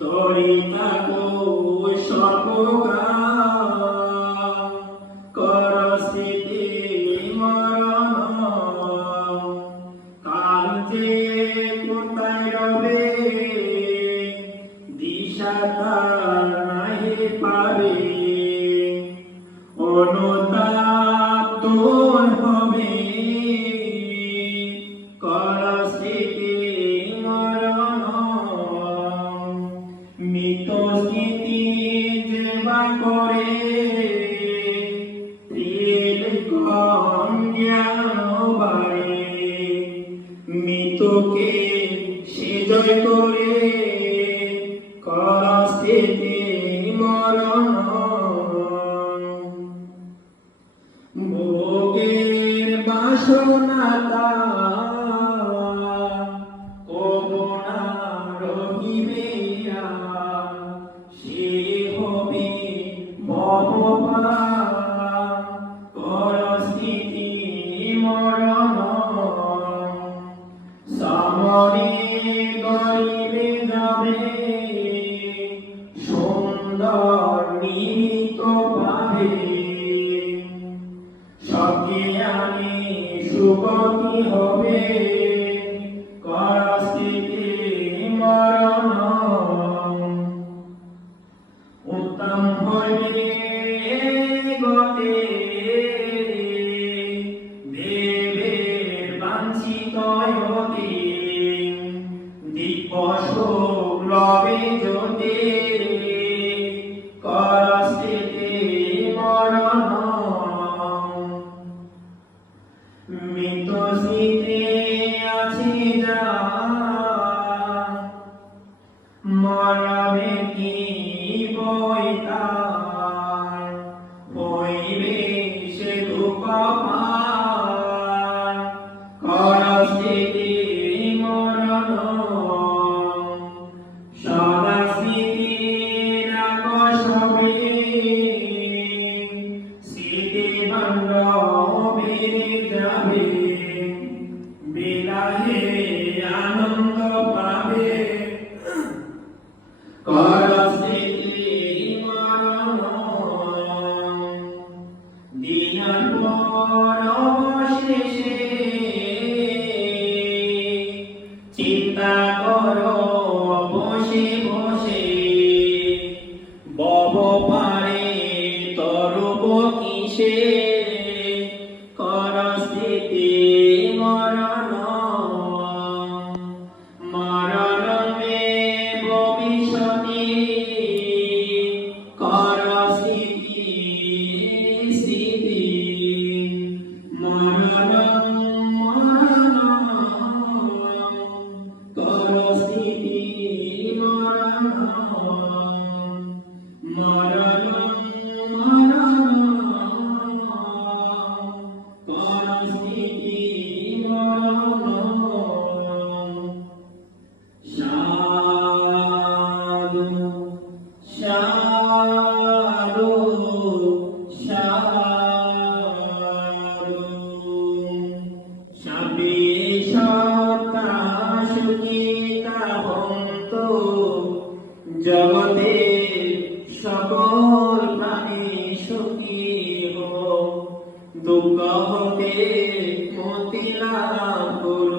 তরি থাকো সর্বকাল কর স্মৃতি মরণ কাল যে কোথায় রবে দিশা তার নাহি পাবে অনুতাপ তোর হবে কর স্মৃতি মরণ মৃত স্মৃতি যেবা করে কম জ্ঞান বাড়ে মৃতকে সে জয় করে কর স্মৃতি মরণ ভোগের বাসনা কবো না রহিবে সে হবে ভগবান কর স্মৃতি মরণ সমরে গরিবে যাবে সুন্দর নিমিত পাবে সজ্ঞানে সুগতি হবে কর স্মৃতি মরণ উত্তম হইবে গতে দেবের বাঞ্ছিত হতে দিবস লবে যদি কর স্মৃতি মরণ মৃত স্মৃতি আছে যা মরবে কি বইতার হইবে সে দুঃখ পার কর স্মৃতি মরণ সদা স্মৃতি রাখ সবে স্মৃতি ভাণ্ড বেড়ে যাবে বিলাহে আনন্দ পাবে কর স্মৃতি মরণ দিনের পর অবশেষে চিন্তা করো বসে বসে বব পারে তরব কিসে কর স্মৃতি মরণ মরণে ভবিষ্যতি কর স্মৃতি স্মৃতি মরণ কর স্মৃতি মরণ মরণ কর স্মৃতি মরণ সাধু সাধু সাধু সাবে সত্তা সুখিতা হন্তু জগতে সকল প্রাণী সুখী হো দুঃখ হতে মুক্তি লাভ করো।